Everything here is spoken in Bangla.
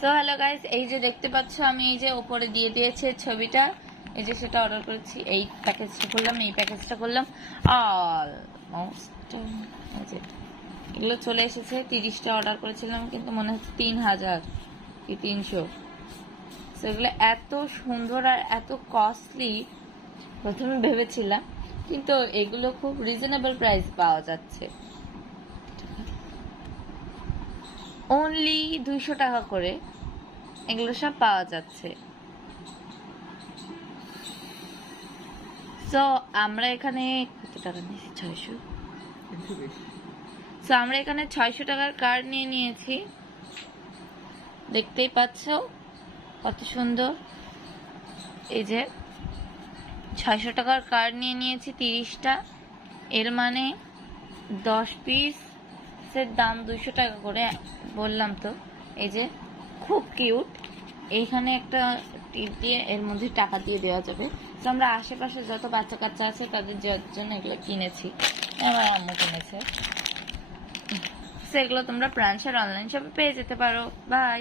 সো হ্যালো গাইস, এই যে দেখতে পাচ্ছ আমি এই যে উপরে দিয়ে দিয়েছে ছবিটা, এই যে সেটা অর্ডার করেছি। এই প্যাকেজটা করলাম, এই প্যাকেজটা করলাম, অলমোস্ট এগুলো চলে এসেছে। 30টা অর্ডার করেছিলাম, কিন্তু মনে হচ্ছে 3000 কি 300। সেগুলো এত সুন্দর আর এত কস্টলি প্রথমে ভেবেছিলাম, কিন্তু এগুলো খুব রিজনেবল প্রাইস পাওয়া যাচ্ছে। অনলি 200 টাকা করে এগুলো সব পাওয়া যাচ্ছে। সো আমরা এখানে কত টাকা নিয়েছি? 600। সো আমরা এখানে 600 টাকার কার্ড নিয়ে নিয়েছি। দেখতেই পাচ্ছ কত সুন্দর। এই যে 600 টাকার কার্ড নিয়ে নিয়েছি 30টা। এর মানে 10 পিসের দাম 200 টাকা করে, বললাম তো। এই যে খুব কিউট। এইখানে একটা টিপ দিয়ে এর মধ্যে টাকা দিয়ে দেওয়া যাবে। তো আমরা আশেপাশে যত বাচ্চা কাচ্চা আছে তাদের জন্য এগুলো কিনেছি, আমার আম্মু কিনেছে। সেগুলো তোমরা প্রাণসার অনলাইন শপে পেয়ে যেতে পারো। বাই।